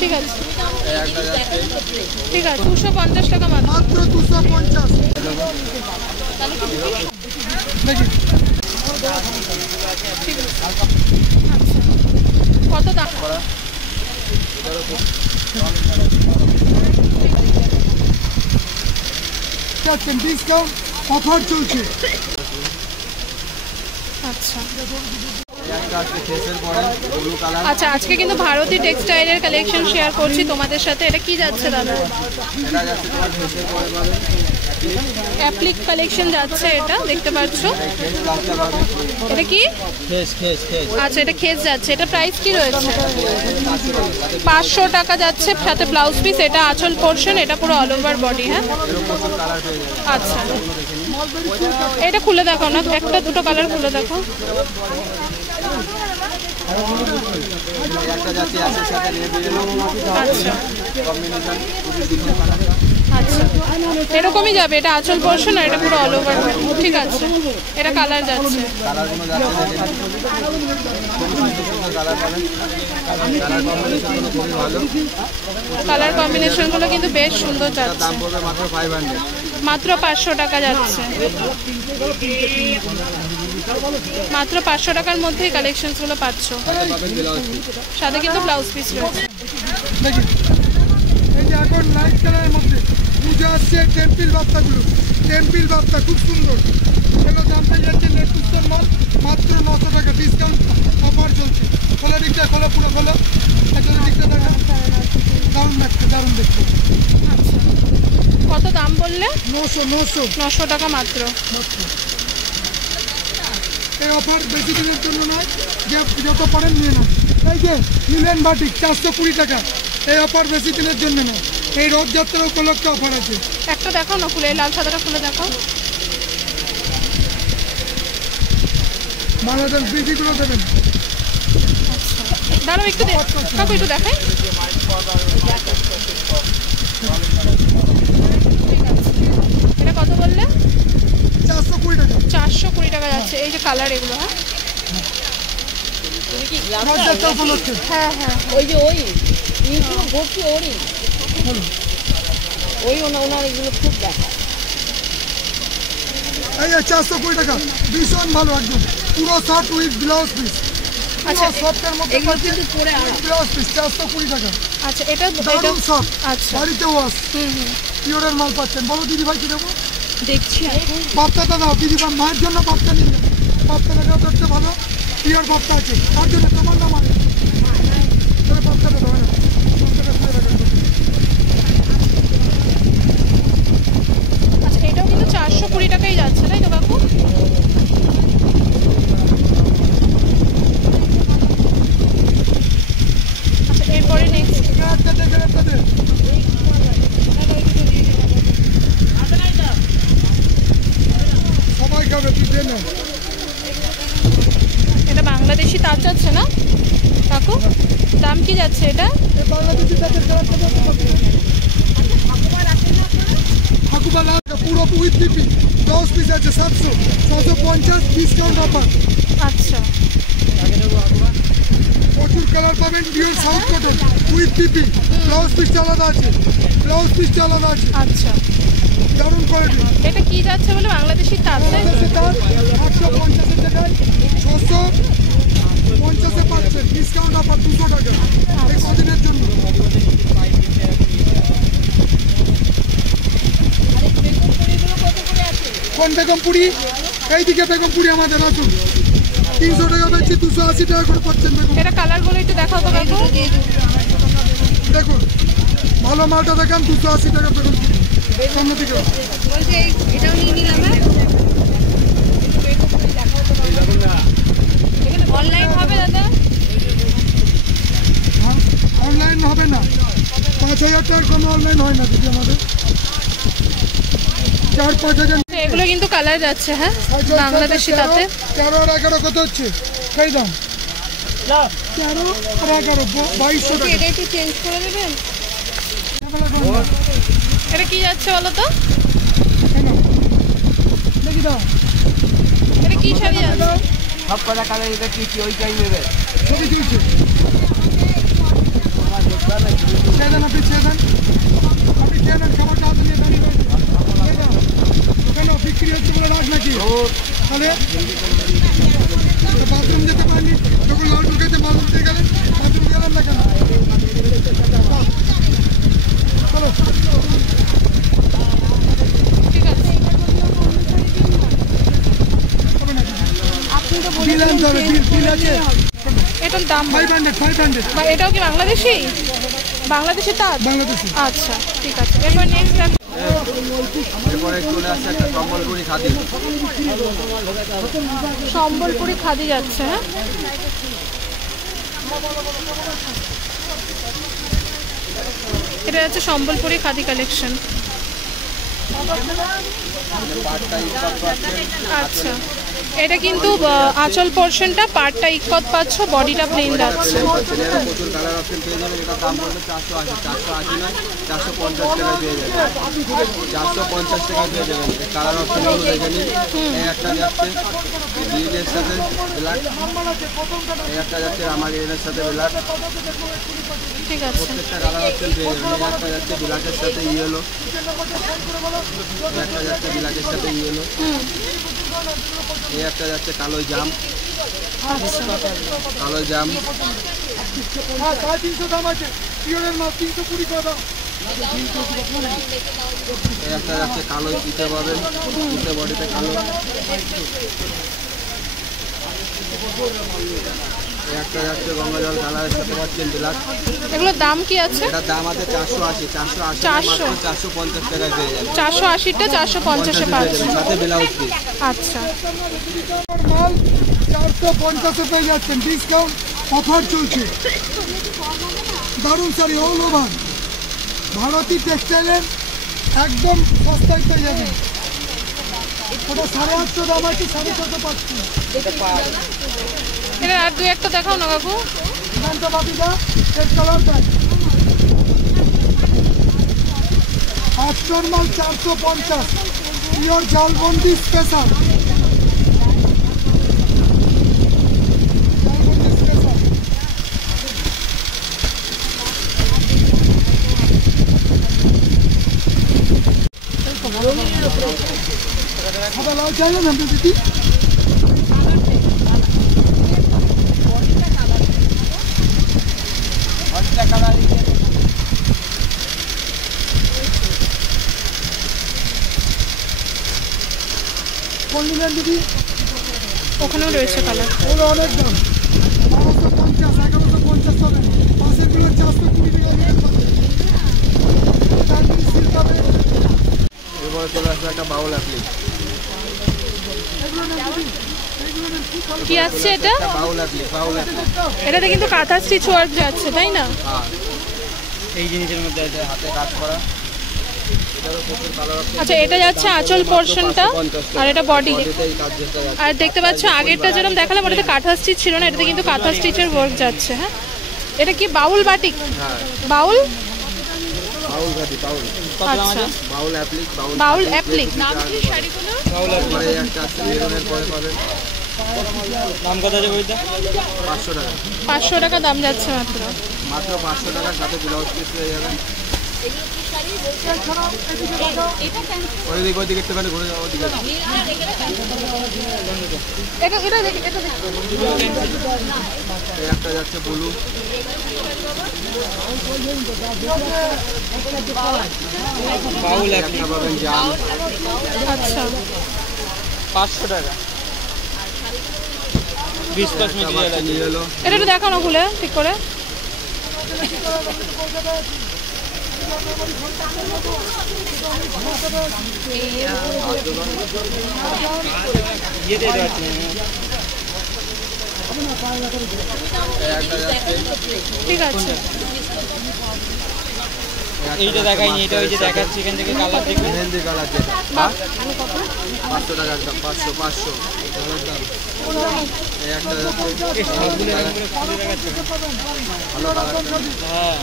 ঠিক আছে ঠিক আছে 250 টাকা মাত্র 250 কত দাম ডিসকাউন্ট অফার চলছে আচ্ছা আচ্ছা আজকে কিন্তু ভারতী টেক্সটাইলের কালেকশন শেয়ার করছি তোমাদের সাথে। এটা কি যাচ্ছে দাদা? অ্যাপ্লিক কালেকশন যাচ্ছে, এটা দেখতে পাচ্ছ। এটা কি? আচ্ছা এটা খেস যাচ্ছে। এটা প্রাইস কি রয়েছে? 500 টাকা যাচ্ছে, সাথে ব্লাউজ পিস। এটা আঁচল পোর্শন, এটা পুরো অল ওভার বডি। হ্যাঁ আচ্ছা এটা খুলে দেখো না, একটা দুটো কালার খুলে দেখো। আচ্ছা আচ্ছা এরকমই যাবে। এটা আঁচল পোর্শন আর এটা পুরো অল ওভার। ঠিক আছে এটা কালার যাচ্ছে। কালার কম্বিনেশনগুলো কিন্তু বেশ সুন্দর যাচ্ছে। মাত্র 500 টাকা যাচ্ছে। মাত্র 500 টাকার মধ্যেই কালেকশনসগুলো পাচ্ছ। সাথে কিন্তু ব্লাউজ পিস রয়েছে। এখন লাইট কালারের মধ্যে পুজো আসছে। টেম্পিল বাপ্তাগুলো, টেম্পিল বাপ্তা খুব সুন্দর। এগুলো দাম পেয়ে যাচ্ছে লেটুস্টার মাল মাত্র 900 টাকা। ডিসকাউন্ট অফার চলছে। খোলা দিকটা খোলা, পুরো খোলা। একটা দিকটা দেখা দারুণ দেখতে, দারুণ দেখতে। আচ্ছা কত দাম বললে? 900 টাকা মাত্র। এই অফার বেশি দিনের জন্য নয়, যে যত পারেন নিয়ে নেন। এই যে মিলেন বাটিক 420 টাকা। এই অফার বেশি দিনের জন্য নয়, এই রথযাত্রা উপলক্ষে অফার আছে। একটা দেখাও না খুলে, লাল সাদাটা খুলে দেখাও। মালাদার বিজিগুলো দেবেন। দাঁড়াও একটু কাকু একটু দেখাই। এটা কত বললে? 420 টাকা। 420 টাকা যাচ্ছে। এই যে কালার এগুলো। রথযাত্রা উপলক্ষে। হ্যাঁ হ্যাঁ ওই যে ওই ভর্তি ওরই ওই ওনার এগুলো খুব দেখা। এই 420 টাকা ভীষণ ভালো, একদম পুরো শর্ট উইথ ব্লাউজ পিস। আচ্ছা শর্টের মধ্যে এগুলো কিন্তু পরে ব্লাউজ পিস 420 টাকা। আচ্ছা এটা দারুণ শর্ট। আচ্ছা বাড়িতে ওয়াশ পিওরের মাল পাচ্ছেন। বলো দিদি ভাই কি দেবো? দেখছি বাপ্তাটা দাও দিদি ভাই, মায়ের জন্য বাপ্তা নিয়ে যাবে। বাপ্তা নেওয়া তো হচ্ছে ভালো, পিওর বাপ্তা আছে তার জন্য। তোমার নাম আছে বাপ্তাটা দাও না, বাপ্তাটা খুলে রাখেন। আচ্ছা এটাও কিন্তু 420 টাকাই যাচ্ছে তাই তো কাকু? আচ্ছা এরপরে নেক্সট সবাই খাবে, তুই দে না। এটা বাংলাদেশি তাঁত যাচ্ছে না কাকু? দাম কি যাচ্ছে এটা? বাংলাদেশি তাদের ঠাকুরবালা পুরো উইথ পিপি ব্লাউজ পিস আছে 700, 750 ডিসকাউন্ট অফার। আচ্ছা প্রচুর কালার পাবেন, pure south cotton with PP. Blouse piece আলাদা আছে, ব্লাউজ পিস আলাদা আছে। আচ্ছা দারুণ কোয়ালিটি। এটা কি যাচ্ছে বলে? বাংলাদেশি তাঁত তাই তো? 850 টাকায় 650 পাচ্ছেন। ডিসকাউন্ট অফার 200 টাকা এই কদিনের জন্য। কোন বেগমপুরি? এইদিকে বেগমপুরি আমাদের আসুন। 300 টাকা বেচছি, 280 টাকা করে পাচ্ছেন বেগম। এটা কালারগুলো একটু দেখাও তো কাকু। দেখুন ভালো মালটা দেখান, 280 টাকা বেগমপুরি। সামনে দিকে এটাও নিয়ে নিলাম। অনলাইন হবে দাদা? অনলাইন হবে না, 5000 টাকার কমে অনলাইন হয় না দিদি আমাদের। 4-5 হাজার। এগুলো কিন্তু কালার যাচ্ছে। হ্যাঁ বাংলাদেশি তাতে 13 আর 11 কত হচ্ছে? সেই দাম 13 আর 11 2200 টাকা। এটা একটু চেঞ্জ করে দেবেন। এটা কি যাচ্ছে বলো তো? দেখি দাও এটা কি শাড়ি যাচ্ছে? সব কটা কালার এটা কি ওইটাই নেবে। ছবি তুলছে আছে এটার দাম 500 বা এটাও কি বাংলাদেশি তাঁত? বাংলাদেশি। আচ্ছা ঠিক আছে। এরপর নেক্সট এরপরে চলে আসছে একটা সম্বলপুরি খাদি। সম্বলপুরি খাদি যাচ্ছে। হ্যাঁ, এটা হচ্ছে সম্বলপুরি খাদি কালেকশন। আচ্ছা, এটা কিন্তু আঁচল পোর্শনটা পাড়টা ইকত পাচ্ছ, বডিটা প্লেন যাচ্ছে। প্রচুর কালার অপশন পেয়ে যাবেন। এটার দাম পড়বে 480 নয় 450 টাকায় পেয়ে যাবেন। 450 টাকায় পেয়ে যাবেন। কালার অপশনগুলো দেখে নিন। এই একটা যাচ্ছে ডিজের সাথে ব্ল্যাক, এই একটা যাচ্ছে রামারিনের সাথে ব্ল্যাক। ঠিক আছে, প্রত্যেকটা কালার অপশন পেয়ে যাবেন। এই একটা যাচ্ছে ব্ল্যাকের সাথে ইয়েলো, একটা যাচ্ছে ব্ল্যাকের সাথে ইয়েলো, এই একটা যাচ্ছে কালো জাম, কালো জাম, হ্যাঁ 350 দাম আছে। পিওরের মাল 320 করে দাম। এই একটা যাচ্ছে কালো পিঠে পাবেন, পিঠে বডিতে কালো, এই একটা যাচ্ছে গঙ্গা জল কালারের সাথে পাচ্ছেন ব্ল্যাক। এগুলোর দাম কি আছে? এটার দাম আছে 480 মাত্র 450 টাকায় পেয়ে যাবেন। 480টা 450-এ পাচ্ছ। সাথে ব্লাউজ পিস। আচ্ছা, মাল 450 পেয়ে যাচ্ছেন। ডিসকাউন্ট অফার চলছে। দারুণ শাড়ি অল ওভার ভারতী টেক্সটাইলের একদম সস্তায় পেয়ে যাবেন। ওটা 850 দাম আছে, 450 পাচ্ছি। এটা আর দুই একটা দেখাও না কাকু। দামটা বাপিদা রেড কালার ব্যাগ। আটশোর মাল 450, পিওর জালবন্দি স্পেশাল। সাদা লাল চাইলেন আপনি দিদি? কোন নিলেন দিদি? ওখানেও রয়েছে কালার। ওগুলো অনেক দাম, 1250, 1150 হবে। পাশেরগুলো 420 টাকা দিয়ে পাবে। সিল্ক হবে। এরপরে চলে আসবে একটা বাউল অ্যাপ্লিক। কি আসছে এটা? বাউল অ্যাপ্লিক, বাউল অ্যাপ্লিক। এটাতে কিন্তু কাঁথা স্টিচ ওয়ার্ক যাচ্ছে, তাই না? হ্যাঁ, এই জিনিসের মধ্যে আছে হাতে কাজ করা। এটারও প্রচুর কালার অপশন। আচ্ছা, এটা যাচ্ছে আঁচল পোর্শনটা আর এটা বডি। বডিতেই কাজ যেটা যাচ্ছে। আর দেখতে পাচ্ছ আগেরটা যেরকম দেখালাম ওটাতে কাঁথা স্টিচ ছিল না, এটাতে কিন্তু কাঁথা স্টিচের ওয়ার্ক যাচ্ছে। হ্যাঁ, এটা কি বাউল বাটিক? হ্যাঁ, বাউল, বাউল ঘাটি, বাউল। আচ্ছা, বাউল অ্যাপ্লিক, বাউল অ্যাপ্লিক। নাম কি শাড়িগুলো? পরে একটা আছে মেরুনের পরে পাবেন। দাম কত আছে বইটা? 500 টাকা। 500 টাকা দাম যাচ্ছে মাত্র। মাত্র 500 টাকার সাথে ব্লাউজ পিস পেয়ে যাবেন। ওইদিকে ওইদিকে একটুখানি ঘুরে যাবো ওদিকে। এটা এটা দেখি, এটা দেখি। এই একটা যাচ্ছে ব্লু, বাউল একটা পাবেন জাম। আচ্ছা, 500 টাকা। 20 পাঁচ মিটার নিয়ে এলো। এটা একটু দেখাও না খুলে ঠিক করে। ঠিক আছে, এইটা দেখাইনি, এটা ওই যে দেখাচ্ছি এখান থেকে কালার দেখবেন। মেহেন্দি কালার যেটা 500 টাকা দাম, 500 কালার দাম। এই একটা ভালো কালার। হ্যাঁ,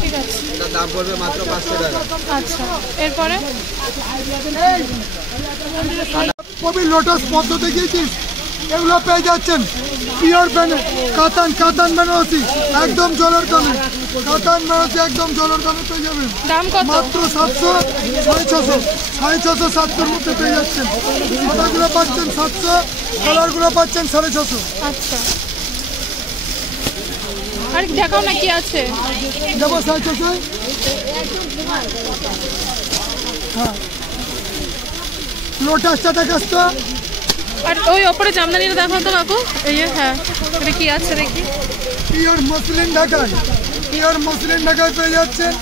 ঠিক আছে। এটার দাম পড়বে মাত্র 500 টাকা। আচ্ছা, এরপরে কবি লোটাস পদ্ধতি গিয়েছিস, এগুলো পেয়ে যাচ্ছেন পিওর কাতান বেনারসি, একদম জলের দামে। কাতান বেনারসি একদম জলের দামে পেয়ে যাবেন। দাম কত? মাত্র 700, 650, 650, 700 মধ্যে পেয়ে যাচ্ছেন। সাদাগুলো পাচ্ছেন 700, কালারগুলো পাচ্ছেন 650। আচ্ছা, আর দেখাও না কি আছে। দেবো 650। হ্যাঁ, লোটাসটা দেখাস তো। আর ওই ওপরে জামদানিটা দেখো তো কাকু, এই যে হ্যাঁ এটা কি আছে দেখি। পিওর মসলিন ঢাকায়, পিওর মসলিন ঢাকায় পেয়ে যাচ্ছেন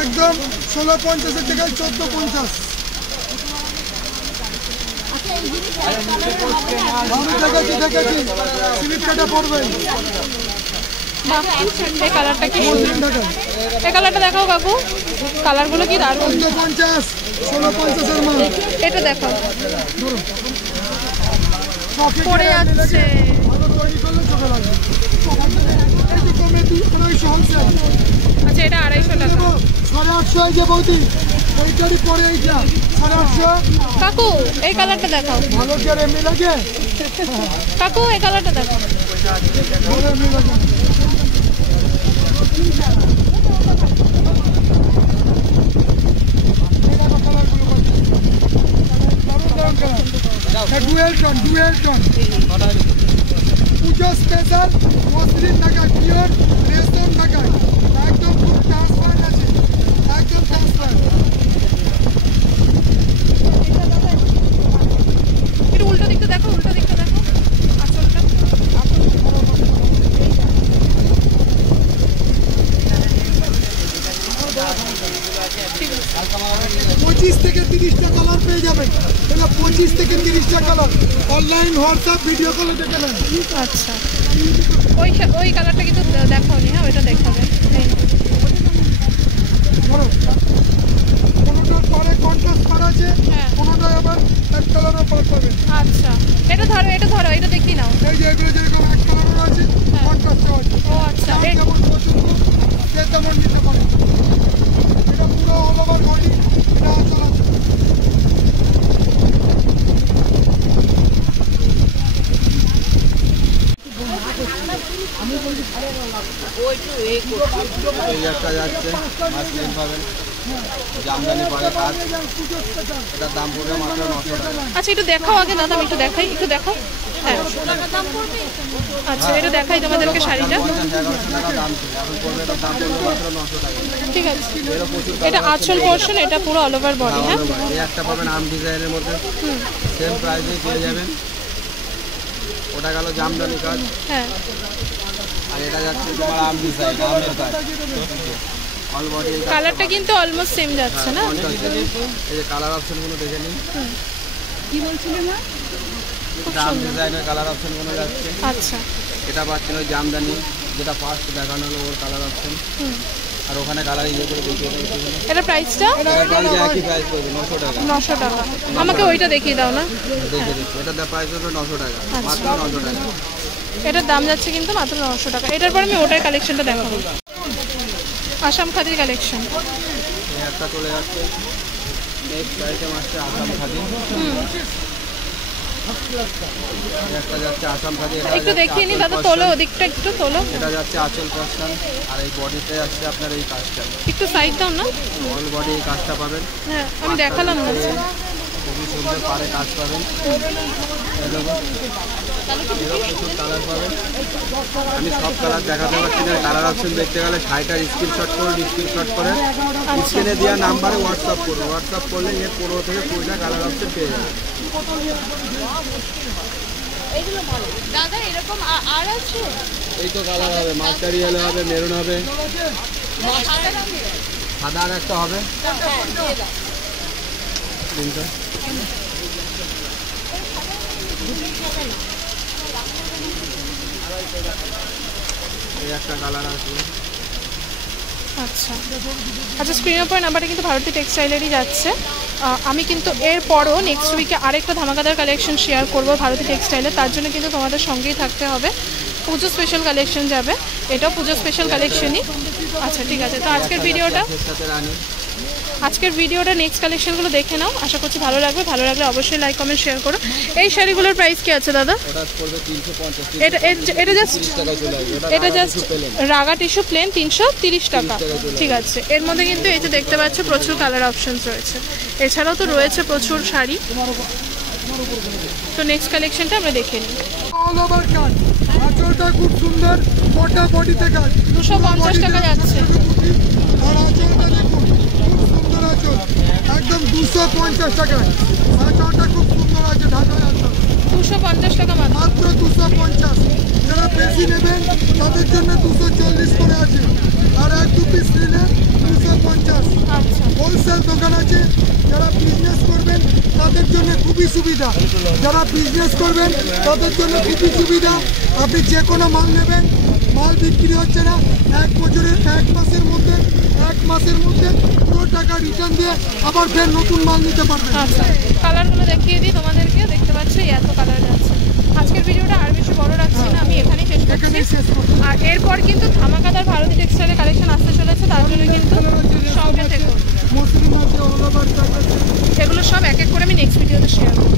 একদম 1650 থেকে 1450। দেখাচ্ছি স্লিপ কাটা পড়বে বাহ, এই কালারটা কি সুন্দর। মসলিন ঢাকায় এই কালারটা দেখাও কাকু, কালারগুলো কি দারুণ। 1450 1650 মাল। এটা দেখো পড়ে যাচ্ছে। ভালো তৈরি করলে চোখে লাগবে। এই যে কমে 250 হোলসেল। আচ্ছা এটা 250 টাকা। 850 এই যে বৌদি ওইটারই পরে এইটা 850। কাকু এই কালারটা দেখাও। ভালো কি আর এমনি লাগে? কাকু এই কালারটা দেখাও। ভালো এমনি লাগে। ডুয়েল টন পুজো স্পেশাল মসলিন ঢাকায়, পিওর রেশম ঢাকায়, একদম খুব ট্রান্সপারেন্ট আছে, একদম ট্রান্সপারেন্ট। একটু উল্টো দিকটা দেখো, উল্টো দিকটা দেখো আঁচলটা। ঠিক আছে 25 থেকে 30টা কালার পেয়ে যাবেন। এটা 25 থেকে 30টা কালার অনলাইন হোয়াটসঅ্যাপ ভিডিও কলে দেখে নেন। আচ্ছা ওই কালারটা কিন্তু দেখাওনি, হ্যাঁ ওইটা দেখাবে। এই ধরো কোনোটার পরে কন্ট্রাস্ট করা আছে, হ্যাঁ। কোনোটা আবার এক কালারও পার পাবেন। আচ্ছা এটা ধরো, এটা ধরো, এটা দেখি নাও। এই যে এগুলো যেরকম এক কালারও আছে, হ্যাঁ। কন্ট্রাস্টও আছে। ও আচ্ছা যার যেমন পছন্দ সে তেমন নিতে পারে। এটা পুরো অল ওভার বডি, এটা আঁচল আছে। এই একটা যাচ্ছে মাসলিন পাবেন, জামদানি পরে কাজ, এটার দাম পড়বে মাত্র 900 টাকা। আচ্ছা একটু দেখাও আগে দাদা, আমি একটু দেখাই, একটু দেখাও। হ্যাঁ আচ্ছা এটা দেখাই তোমাদেরকে শাড়িটা। 50-1100 টাকা দাম ছিল, এখন পড়বে এটার দাম পড়বে মাত্র 900 টাকা। ঠিক আছে এরও প্রচুর এটা আঁচল পোর্শন, এটা পুরো অল ওভার বডি। হ্যাঁ এই একটা পাবেন আম ডিজাইনের মধ্যে, সেম প্রাইসে পেয়ে যাবেন। ওটা গেল জামদানি কাজ, হ্যাঁ আর এটা যাচ্ছে তোমার আম ডিজাইন, আমের কাজ অল বডি। কালারটা কিন্তু অলমোস্ট সেম যাচ্ছে না। এই যে কালার অপশনগুলো দেখে নিন, কি বলছিলে না? এটা আম ডিজাইনের কালার অপশনগুলো যাচ্ছে। আচ্ছা এটা পাচ্ছেন ওই জামদানি, যেটা ফার্স্ট দেখানো হলো ওর কালার অপশন, আর ওখানে কালার ইয়ে করে দেখিয়ে দেবেন। এটা প্রাইসটা একই প্রাইস পড়বে 900 টাকা। 900 টাকা। আমাকে ওইটা দেখিয়ে দাও না। দেখে দিচ্ছি, এটার প্রাইস হবে 900 টাকা, মাত্র 900 টাকা। এটার দাম যাচ্ছে কিন্তু মাত্র 900 টাকা। এটার পর আমি ওটার কালেকশনটা দেখাবো, আসাম খাদির কালেকশন। এই একটা চলে যাচ্ছে, নেক্সট আইটেম আসছে আসাম খাদি। এই একটা যাচ্ছে আসাম খাদি, এটা একটু দেখিয়ে নি দাদা, তোলো ওদিকটা একটু তোলো, এটা যাচ্ছে আঁচল পোর্শন, আর এই বডিতে যাচ্ছে আপনার এই কাজটা, একটু সাইড দাও না। অল বডি এই কাজটা পাবেন। হ্যাঁ আমি দেখালাম না। খুবই সুন্দর পারে কাজ পাবেন। এরকম প্রচুর কালার পাবেন, আমি সব কালার দেখাতে পারছি না। কালার অপশন দেখতে গেলে শাড়িটার স্ক্রিনশট করুন, স্ক্রিনশট করে স্ক্রিনে দেওয়া নাম্বারে হোয়াটসঅ্যাপ করুন। হোয়াটসঅ্যাপ করলে এর 15 থেকে 20টা কালার অপশন পেয়ে যাবেন। দাদা এরকম আর আছে? এই তো কালার হবে, মাস্টারি ইয়েলো হবে, মেরুন হবে, সাদা আর একটা হবে। তিনটা এই একটা কালার আছে। আচ্ছা আচ্ছা স্ক্রিনের পর নাম্বারটা কিন্তু ভারতী টেক্সটাইলেরই যাচ্ছে। আমি কিন্তু এরপরও নেক্সট উইকে আরেকটা ধামাকাদার কালেকশন শেয়ার করব ভারতী টেক্সটাইলে, তার জন্য কিন্তু তোমাদের সঙ্গেই থাকতে হবে। পুজো স্পেশাল কালেকশন যাবে, এটাও পুজো স্পেশাল কালেকশনই। আচ্ছা ঠিক আছে, তো আজকের ভিডিওটা নেক্সট কালেকশনগুলো দেখে নাও, আশা করছি ভালো লাগবে। ভালো লাগলে অবশ্যই লাইক কমেন্ট শেয়ার করো। এই শাড়িগুলোর প্রাইস কি আছে দাদা? এটা জাস্ট রাগা টিস্যু প্লেন 330 টাকা। ঠিক আছে, এর মধ্যে কিন্তু এই যে দেখতে পাচ্ছ প্রচুর কালার অপশনস রয়েছে, এছাড়াও তো রয়েছে প্রচুর শাড়ি। তো নেক্সট কালেকশনটা আমরা দেখে নিই। অল ওভার কাজ, আঁচলটা খুব সুন্দর, মোটা বডিতে কাজ, 250 টাকা যাচ্ছে। আর আঁচলটা দেখুন খুব সুন্দর আঁচল, একদম 250 টাকা। আঁচলটা খুব সুন্দর আছে, ঢাকায় আঁচল। 250 টাকা মাত্র। মাত্র 250। যারা বেশি নেবেন তাদের জন্য 240 করে আছে, আর 1-2 পিস নিলে 250। আচ্ছা হোলসেল দোকান আছে, যারা বিজনেস করবেন তাদের জন্য খুবই সুবিধা। যারা বিজনেস করবেন তাদের জন্য খুবই সুবিধা। আপনি যে কোনো মাল নেবেন, মাল বিক্রি হচ্ছে না, 1 বছরের 1 মাসের মধ্যে পুরো টাকা রিটার্ন দিয়ে আবার ফের নতুন মাল নিতে পারবেন। আচ্ছা, কালারগুলো দেখিয়ে দিই তোমাদেরকে। দেখতে পাচ্ছ এত কালার আছে। আজকের ভিডিওটা আর বেশি বড় রাখছি না, আমি এখানেই শেষ করছি। আর এরপর কিন্তু ধামাকাদার ভারতী টেক্সটাইলের কালেকশন আসতে চলেছে, তার জন্য কিন্তু সঙ্গে থেকো। মসলিন আছে, অল ওভার এগুলো সব এক এক করে আমি নেক্সট ভিডিওতে শেয়ার করবো।